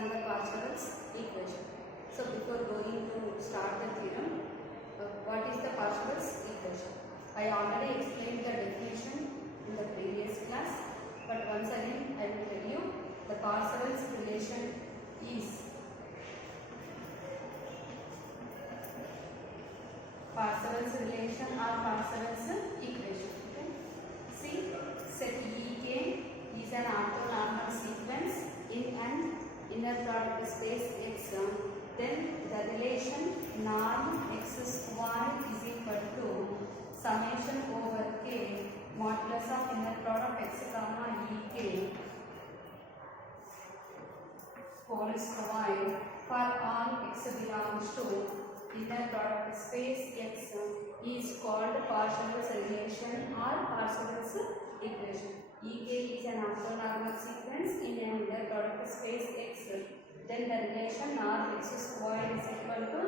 and the parsevals equation. So before going to start the theorem, what is the parsevals equation? I already explained the definition in the previous class, but once again I will tell you the parsevals relation is parsevals relation or parsevals equation. Okay? See, set EK is an orthonormal sequence in an inner product space X. Then the relation norm x square is equal to summation over k modulus of inner product x comma ek whole square for all x belongs to inner product space X is called parsevals relation or parsevals equation. EK is an orthonormal sequence in an inner product space X. Then the relation norm x square is equal to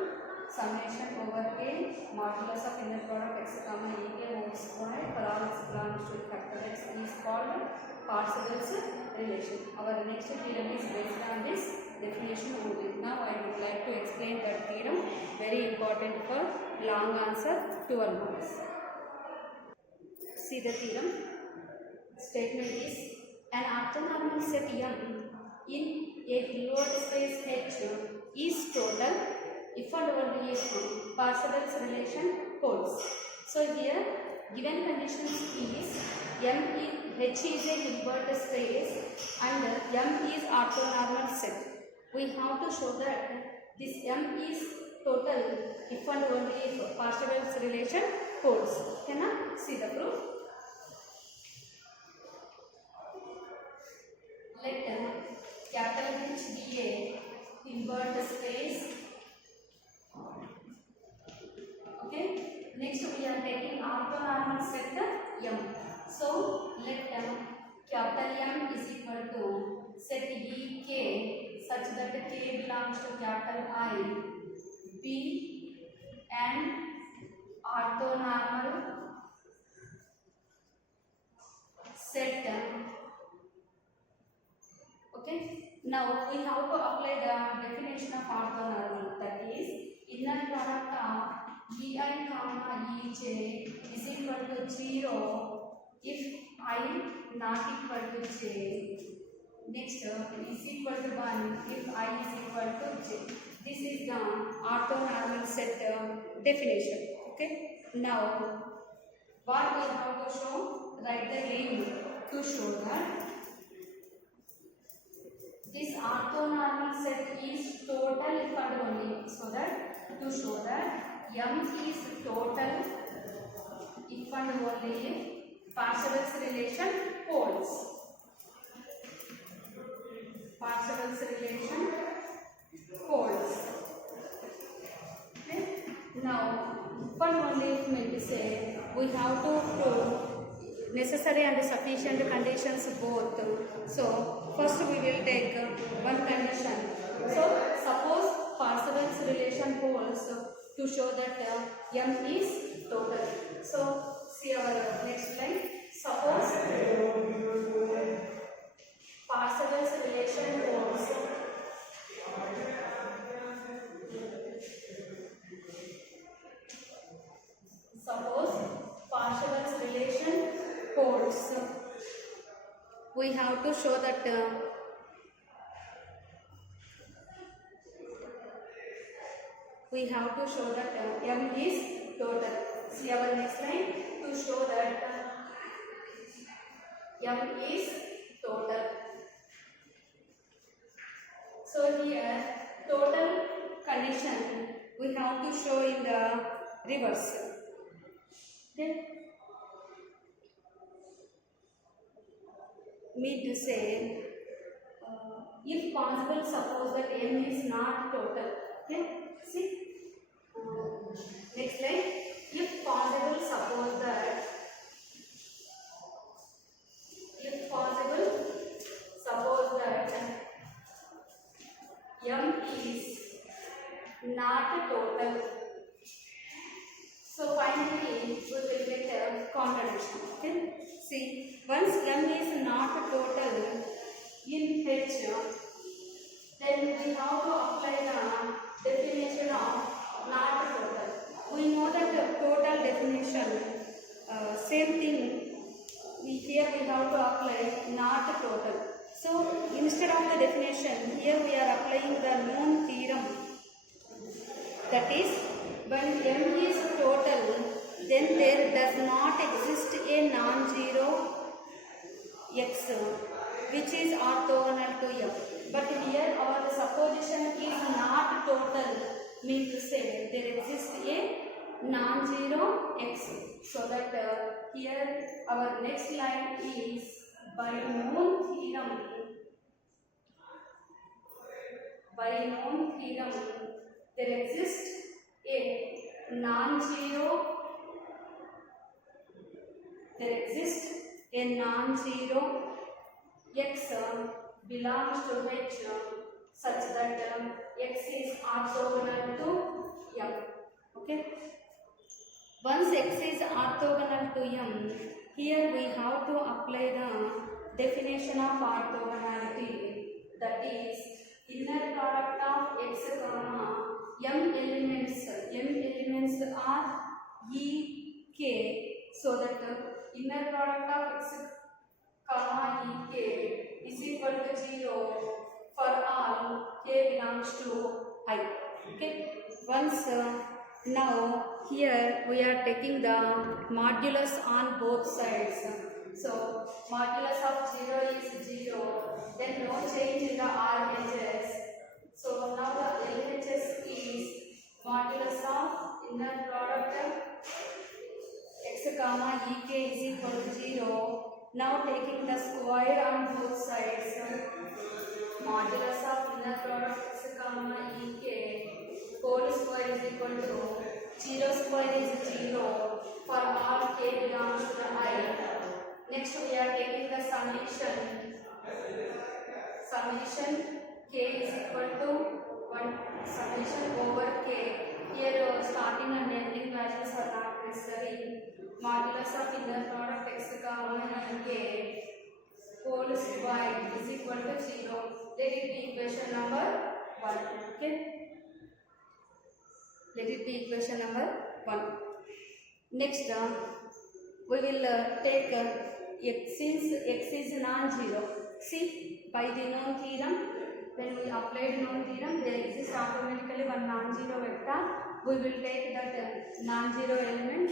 summation over k modulus of inner product x comma ek whole square for all x belongs to factor x is called parsevals relation. Our next theorem is based on this definition only. Now I would like to explain that theorem, very important for long answer 12 marks. See the theorem. Statement is an orthonormal set M in a Hilbert space H is total if and only if parsevals relation holds. So here given conditions is H is a Hilbert space and M is orthonormal set. We have to show that this M is total if and only if parsevals relation holds. Can I see the proof? Let capital H be a Hilbert space. Okay. Next we are taking orthonormal set M. So let capital M is equal to set EK such that k belongs to capital I be an orthonormal set. Okay. Now we have to apply the definition of orthonormal, that is inner product of EI comma EJ is equal to 0 if I not equal to j. Next is equal to 1 if I is equal to j. This is the orthonormal set definition. Okay. Now what we have to show? Write the limit to show that this orthonormal set is total if and only. So that to show that M is total if and only if parsevals relation holds. Parsevals relation holds. Okay. Now, for only if maybe say we have to prove necessary and sufficient conditions both. So, first we will take one condition. So, suppose parsevals relation holds to show that M is total. So, see our next line. Suppose parsevals relation holds. Suppose parsevals relation holds. We have to show that M is total. See our next line to show that M is total. So here total condition we have to show in the reverse. Okay. Mean to say if possible suppose that M is not total. Okay. See next line. If possible suppose that M is not total. So finally we will get a contradiction. Okay. See, once M is not total in H, then we have to apply the definition of not total. We know that the total definition, same thing, here we have to apply not total. So instead of the definition, here we are applying the known theorem. That is, when m is total, then there does not exist a non-zero x which is orthogonal to m. But here our supposition is not total, means to say there exists a non-zero x. So that here our next line is, by known theorem, there exists a non-zero x belongs to H such that x is orthogonal to m. Okay. Once x is orthogonal to m, here we have to apply the definition of orthogonality. That is, inner product of x comma m elements are e k, so that inner product of x comma e k is equal to 0 for all k belongs to I. Okay. Once now here we are taking the modulus on both sides. So modulus of 0 is 0. Then no change in the RHS. So now the LHS is modulus of inner product x comma ek is equal to 0. Now taking the square on both sides, modulus of inner product x comma ek whole square is equal to 0 square is 0 for all k belongs to the I. Next we are taking the summation k is equal to 1 summation over k. Here starting and ending values are not necessary. Modulus of inner product x comma k whole square is equal to 0. Let it be equation number 1. Okay. Let it be equation number 1. Next, we will take x is non-zero. See, by the known theorem, when we applied known theorem, there exists automatically one non-zero vector. We will take that non-zero element.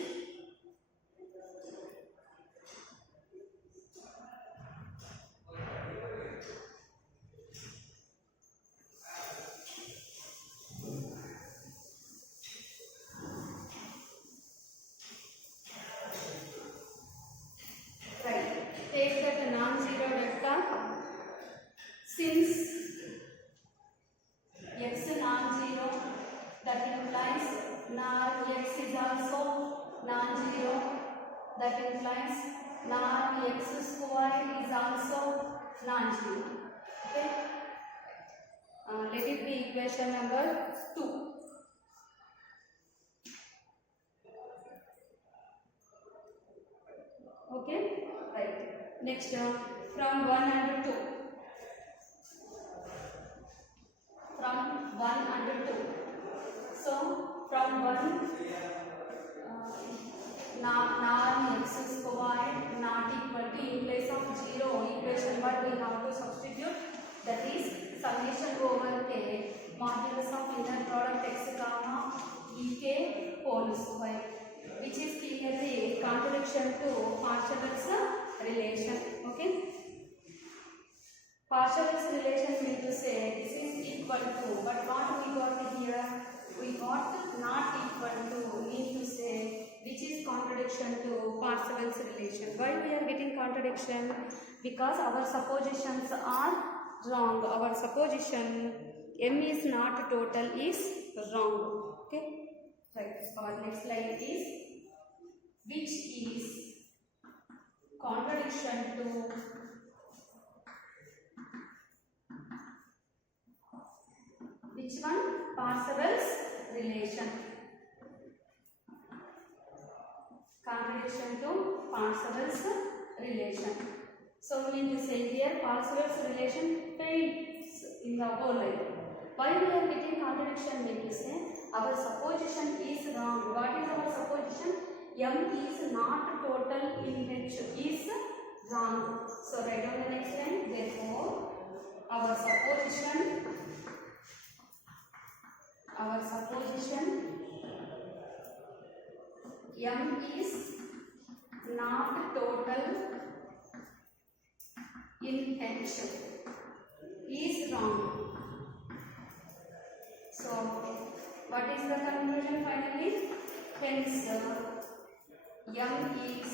Take that non-zero vector. Since x non-zero, that implies x is also non-zero. That implies x square is also non-zero. Okay. Let it be equation number 2. Okay. Right. Next, from 1 and 2. From 1 and 2. So, from 1, x square not equal to, in place of 0, equation 1 we have to substitute. That is summation over k modulus of inner product x comma ek whole square, which is clearly contradiction to parsevals relation. Okay. Parsevals relation means to say this is equal to, but what we got here? We got not equal to, means to say which is contradiction to parsevals relation. Why we are getting contradiction? Because our suppositions are wrong. Our supposition m is not total is wrong. Okay. Right. Our next line is, which is contradiction to which one? Parsevals relation. Contradiction to Parsevals relation. So we mean to say here Parsevals relation fails. in the whole line. Why we are getting contradiction mean to say our supposition is wrong. What is our supposition? M is not total in H is wrong. So write down the next line. Therefore, our supposition M is not total in H is wrong. So, what is the conclusion finally? Hence, M is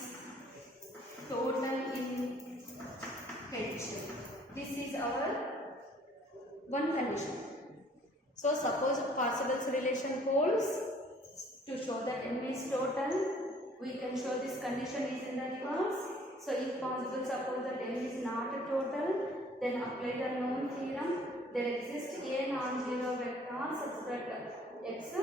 total in H. This is our one condition. So, suppose parsevals relation holds. To show that M is total, we can show this condition is in the reverse. So, if possible, suppose that M is not total, then apply the known theorem. There exists a non-zero vector such that X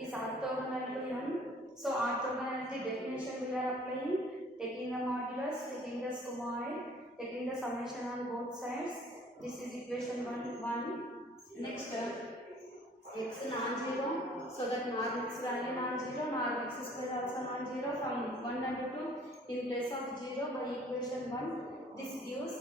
is orthogonal to M. So, orthogonality definition we are applying, taking the modulus, taking the square, taking the summation on both sides. This is equation 1. Next, X non-zero, so that norm X value non-zero, norm X square also non-zero from 1 and 2 in place of 0 by equation 1. This gives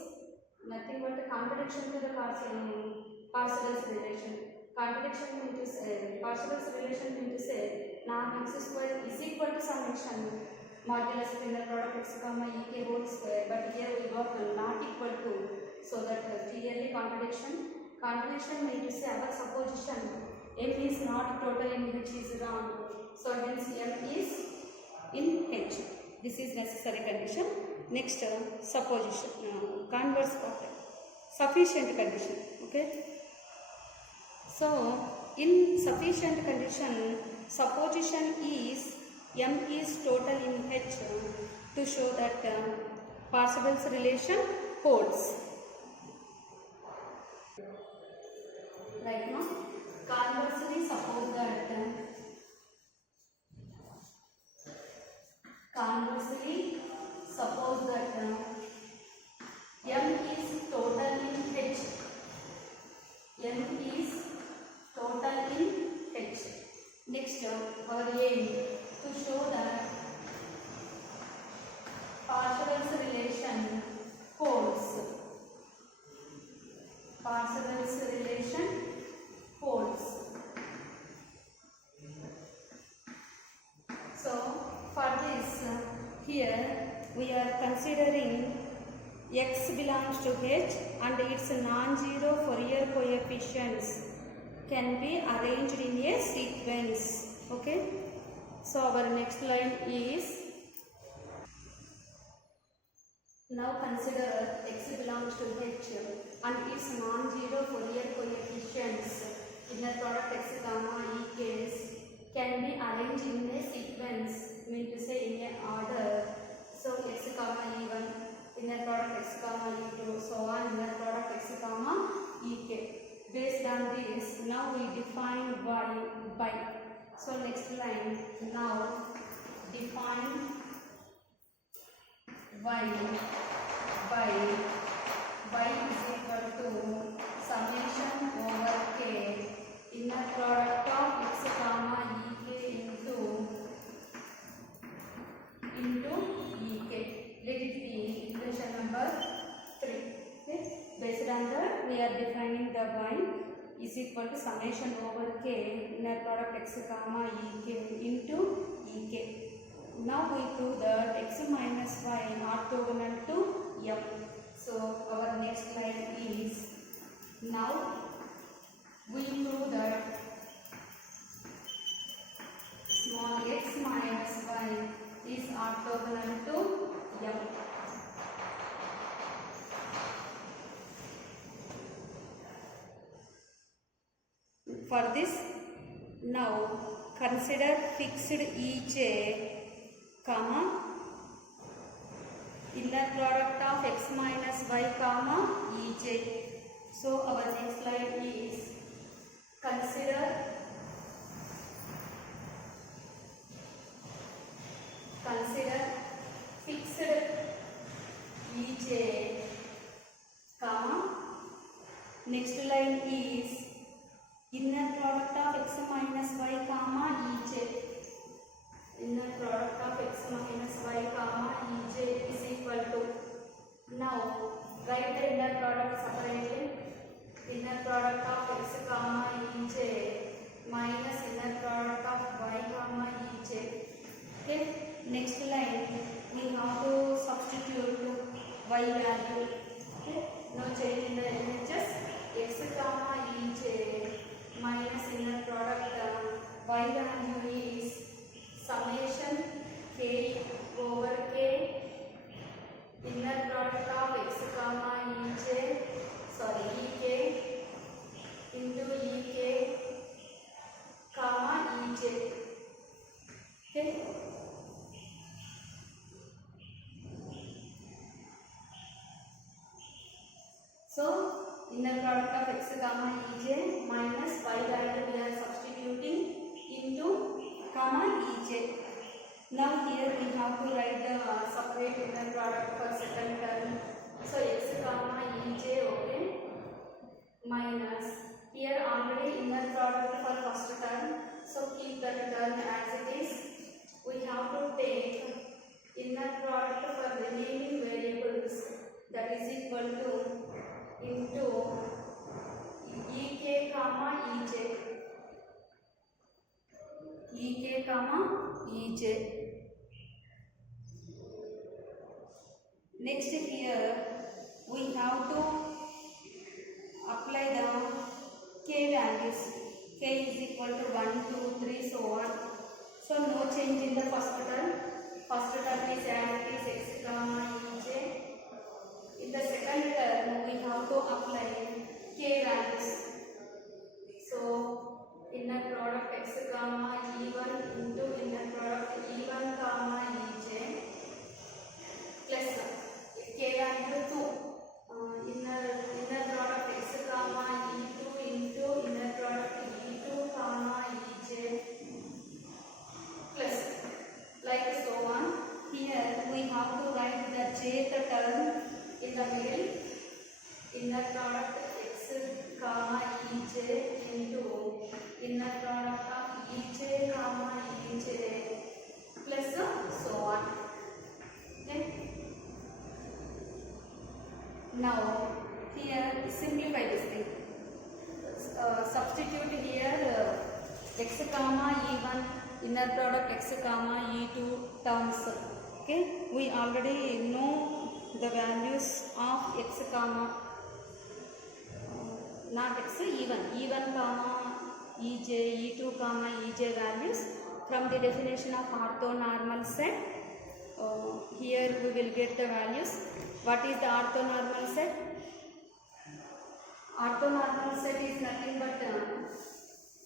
nothing but a contradiction to the parsevals relation. Contradiction means to say, parsevals relation means to say, norm X square is equal to summation modulus inner product X comma EK whole square, but here we got not equal to, so that clearly contradiction. Contradiction means to say our supposition M is not total in H is wrong. So hence M is in H. This is necessary condition. Next, supposition, converse part, sufficient condition. Okay. So in sufficient condition, supposition is M is total in H to show that parsevals relation holds. Right now, conversely suppose that M is total in H. M is total in H. Next, our aim to show that parsevals relation holds. Parsevals relation holds. So, for this, here we are considering X belongs to H and its non-zero Fourier coefficients can be arranged in a sequence. Okay. So, our next line is, now consider X belongs to H and its non-zero Fourier coefficients inner product X comma E case can be arranged in a sequence, mean to say in a order. So X comma E1, inner product X comma E2, so on inner product X comma EK. Based on this, now we define Y by. So next line, now define Y by Y is equal to summation over K inner product of X comma EK into EK. Let it be equation number 3. Okay. Based on that, we are defining the Y is equal to summation over K inner product X comma EK into EK. Now we prove that X minus Y orthogonal to M. So our next line is, now we prove that small x minus y is orthogonal to M. For this, now consider fixed Ej, comma inner product of X minus Y comma Ej. So our next line is, consider fixed Ej, comma next line Next line we have to substitute y value. Okay, no change in the LHS. X comma ej minus inner product y value is summation k over k inner product of x comma ej ek into ek comma ej. Okay. So inner product of x comma ej minus y value we are substituting into comma ej. Now here we have to write the separate inner product for second term. So x comma ej, okay, minus here already inner product for first term. So keep that term as it is. We have to take inner product for remaining variables, that is equal to into ek comma ej. ek comma ej. Next here we have to apply the k values. K is equal to 1, 2, 3, so on. So no change in the first term. First term is as it is x comma ej. In the second term we have to apply k values. So inner product x comma e1 into inner product e1 comma ej plus k value 2 inner product x comma e2 into inner product e2 comma ej plus like so on. Here we have to write the jth term in the middle, inner product x comma ej into inner product of ej comma ej plus so on. Okay. Now here simplify this thing. Substitute here x comma e1 inner product x comma e2 terms. Okay, we already know the values of x comma not x e1 comma ej e2 comma ej values from the definition of orthonormal set. Here we will get the values. What is the orthonormal set? Orthonormal set is nothing but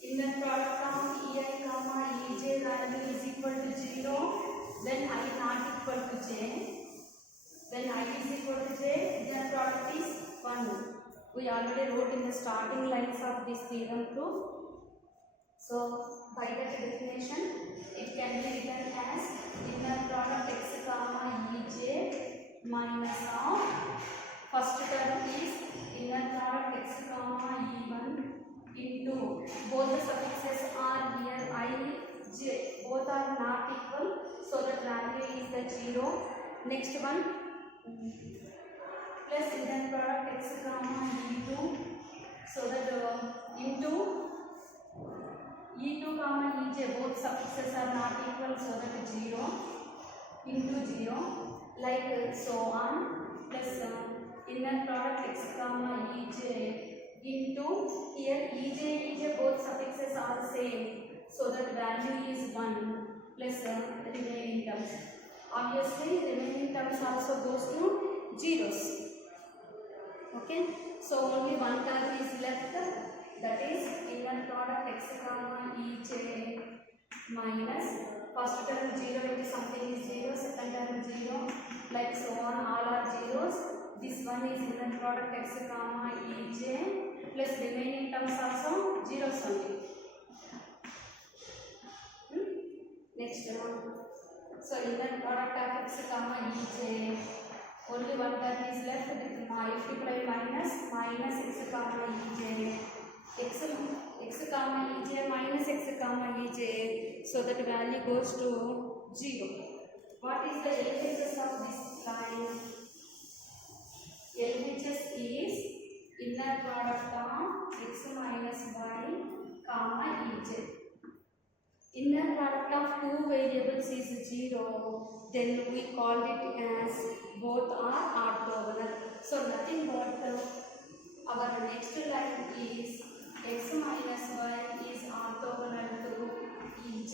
inner product of ei comma ej value is equal to 0 when I not equal to j. When I is equal to j, inner product is 1. We already wrote in the starting lines of this theorem proof. So by that definition it can be written as inner product x comma ej minus of first term is inner product x comma e1 into both the suffixes are here I, j, both are not equal, so the value is the 0. Next one plus inner product x comma e2, so that into e2 comma ej both suffixes are not equal, so that 0 into 0 like so on plus inner product x comma ej into here ej both suffixes are same, so that value is 1 plus remaining terms. Obviously remaining terms also goes to zeros. Okay, so only one term is left, that is inner product x comma ej minus first term 0 into something is 0, second term 0, like so on, all are zeros. This one is inner product x comma ej plus remaining terms also zeros only. Next one. So inner product of x comma ej, only one term is left, multiply minus x comma ej, x comma ej minus x comma ej, so that value goes to 0. What is the LHS of this line? LHS is inner product of x minus y comma ej. Inner product of two variables is 0 0, then we call it as both are orthogonal. So nothing but our next line is x minus y is orthogonal to Ej.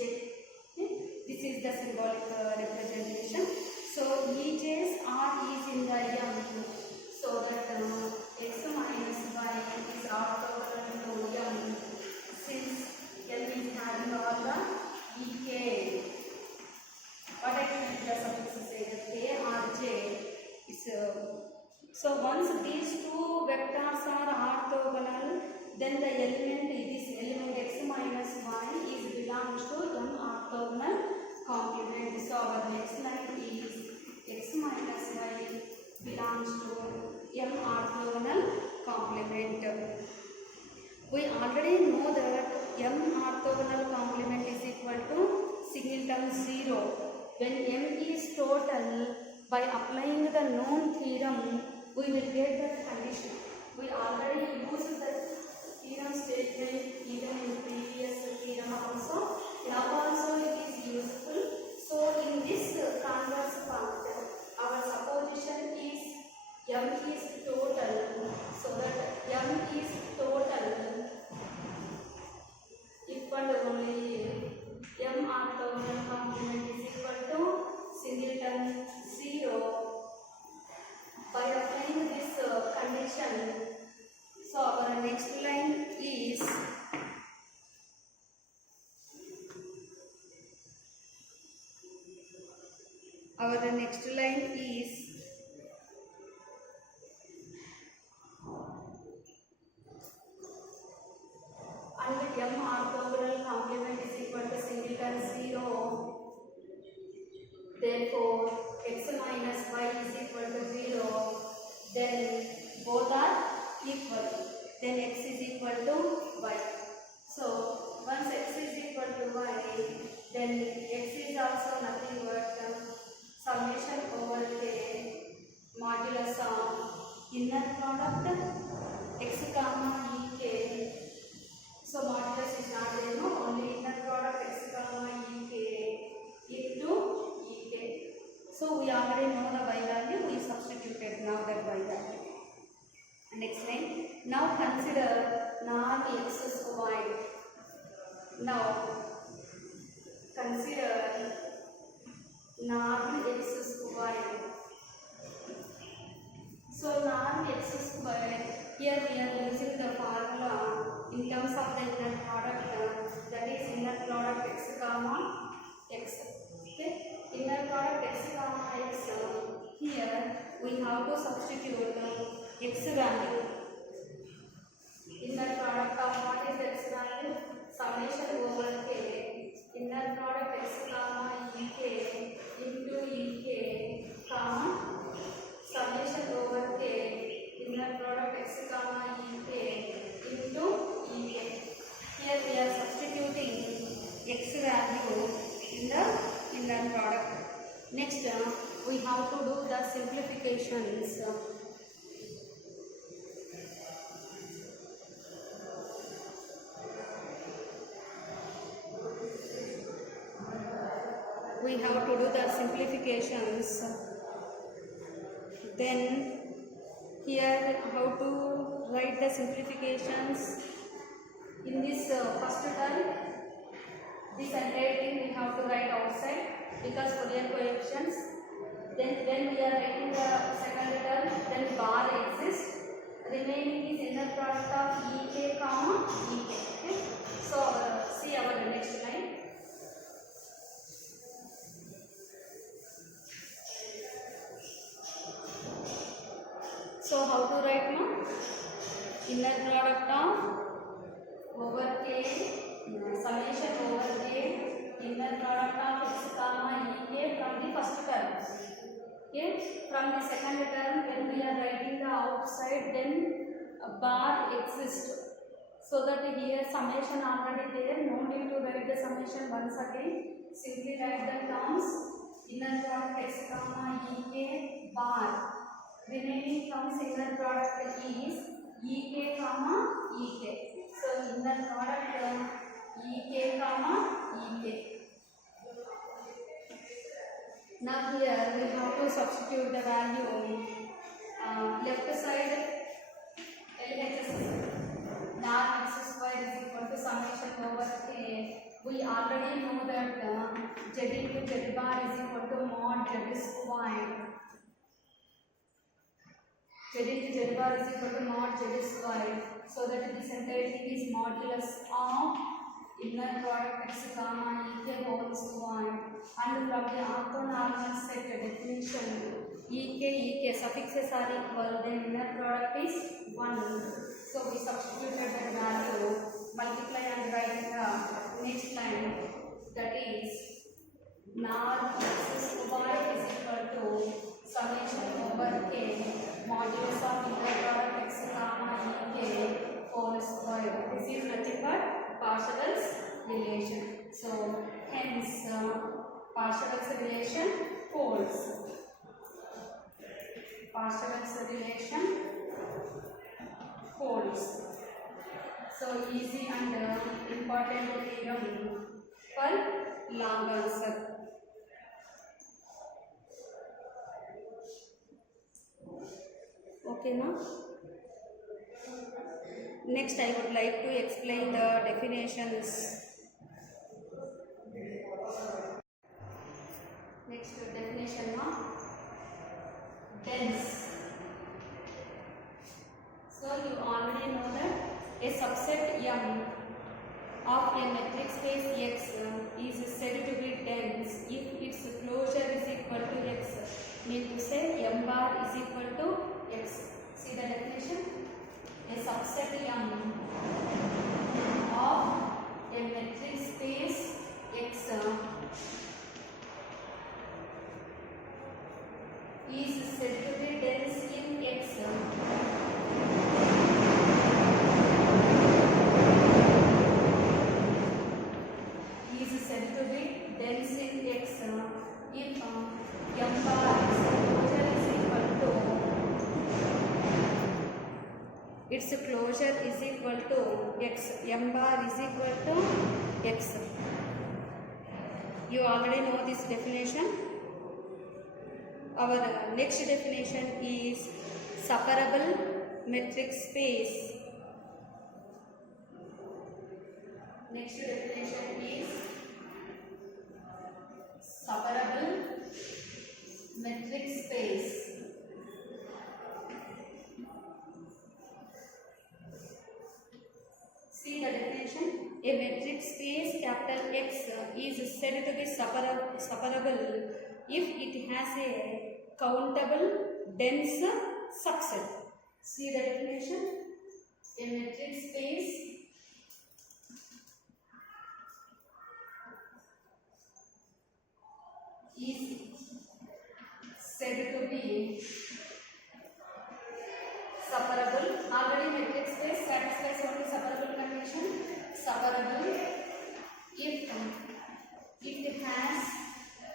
This is the symbolic representation. So Ej's r is in the m, so that x minus y is orthogonal to m, since m is having all the ek. What I can just say that k or j is so once these two vectors are orthogonal, then the element, this element x minus y is belongs to m orthogonal complement. So our next line is x minus y belongs to m orthogonal complement. We already know that m orthogonal complement is equal to singleton 0. When m is total, by applying the known theorem, we will get that condition. We already used that theorem statement even in previous theorem also. Now also it is useful. So in this converse part, our supposition is m is total. So that m is total if and only m orthogonal complement is equal to singleton 0. By applying this condition, so our next line is and m orthogonal complement is equal to singleton 0. Therefore, x minus y is equal to 0. Then both are equal. Then x is equal to y. So once x is equal to y, then x is also nothing but summation over k modulus of inner product x comma ek. So modulus is not there, no, only inner product x comma ek into ek. So we already know the y value, we substituted now that y value. Next line. Now consider norm x squared. Now consider norm x squared. So norm x squared, here we are using the formula in terms of the inner product, that is inner product x comma x. Okay, inner product x comma x. Here we have to substitute x value. Inner product of what is x value? Summation over k. Inner product x comma ek into ek comma summation over k. Inner product x comma ek into ek. Here we are substituting x value in the inner product. Next, we have to do the simplifications. We have to do the simplifications. Then here how to write the simplifications. In this first term, this entire thing we have to write outside because Fourier coefficients. Then when we are writing the second term, then bar exists. Remaining is inner product of ek comma ek. Okay? So see our next line. So how to write now? Inner product of over k, summation over k, inner product of x comma ek from the first term. Okay, from the second term, when we are writing the outside, then a bar exists. So that here summation already there, no need to write the summation once again. Simply write the terms inner product x comma ek bar. Remaining terms inner product is ek comma ek. So inner product ek comma ek. Now here we have to substitute the value left side LHS norm x square is equal to summation over k. We already know that z into z bar is equal to mod z square. Z into z bar is equal to mod z square. So that this entire thing is modulus of inner product x comma ek whole square. And from the orthonormal set definition, ek suffixes are equal, then inner product is 1. So we substituted that value, multiply and write in the next line, that is norm x square is equal to summation over k modulus of inner product x comma ek whole square. This is nothing but parsevals relation. So hence parsevals relation holds. Parsevals relation holds. So easy and important theorem for long answer. Okay now. Next I would like to explain the definitions. Next definition now. Dense. So you already know that a subset M of a metric space X is said to be dense if its closure is equal to X. Mean to say M bar is equal to X. See the definition? A subset M of a metric space X is said to be dense in X is said to be dense in X if M bar is equal to its closure is equal to X. M bar is equal to X. You already know this definition. Our next definition is separable metric space. Next definition is separable metric space. See the definition. A metric space capital X is said to be separable if it has a countable dense subset. See the definition. A metric space is said to be separable. Already metric space satisfies only separable condition. Separable if it has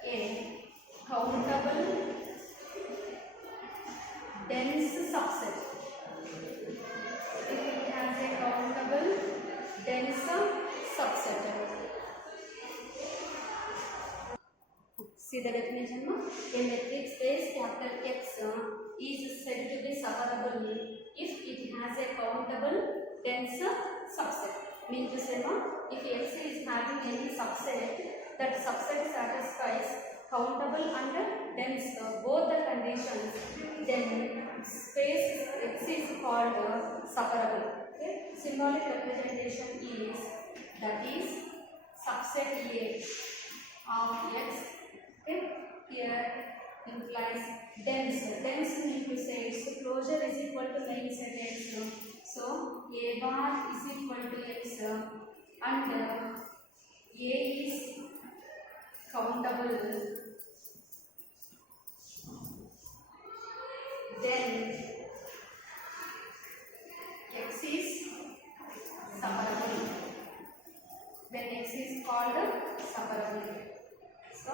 a countable dense subset. If it has a countable dense subset. See the definition. A metric space capital X is said to be separable if it has a countable dense subset. Means to say if X is having any subset, that subset satisfies countable and dense both the conditions, then space X is called separable. Okay? Symbolic representation is, that is subset A of X. Okay? Here implies dense. Dense means to say its closure is equal to main set X. So A bar is equal to X and A is countable. Then X is separable. Then X is called separable. So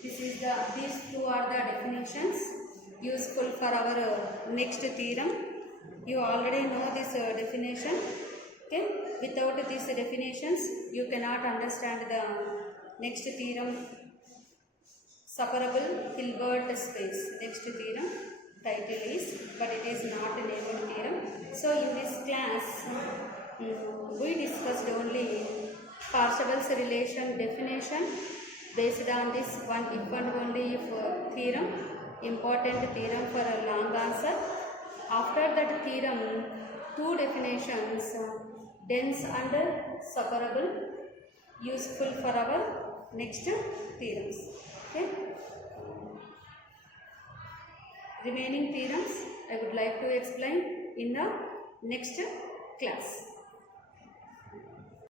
these two are the definitions useful for our next theorem. You already know this definition. Okay, without these definitions you cannot understand the next theorem separable Hilbert space. Next theorem title is, but it is not a named theorem. So in this class we discussed only parsevals relation definition based on this one if and only if theorem, important theorem for a long answer. After that theorem, two definitions, dense and separable, useful for our next theorems. Okay. Remaining theorems I would like to explain in the next class.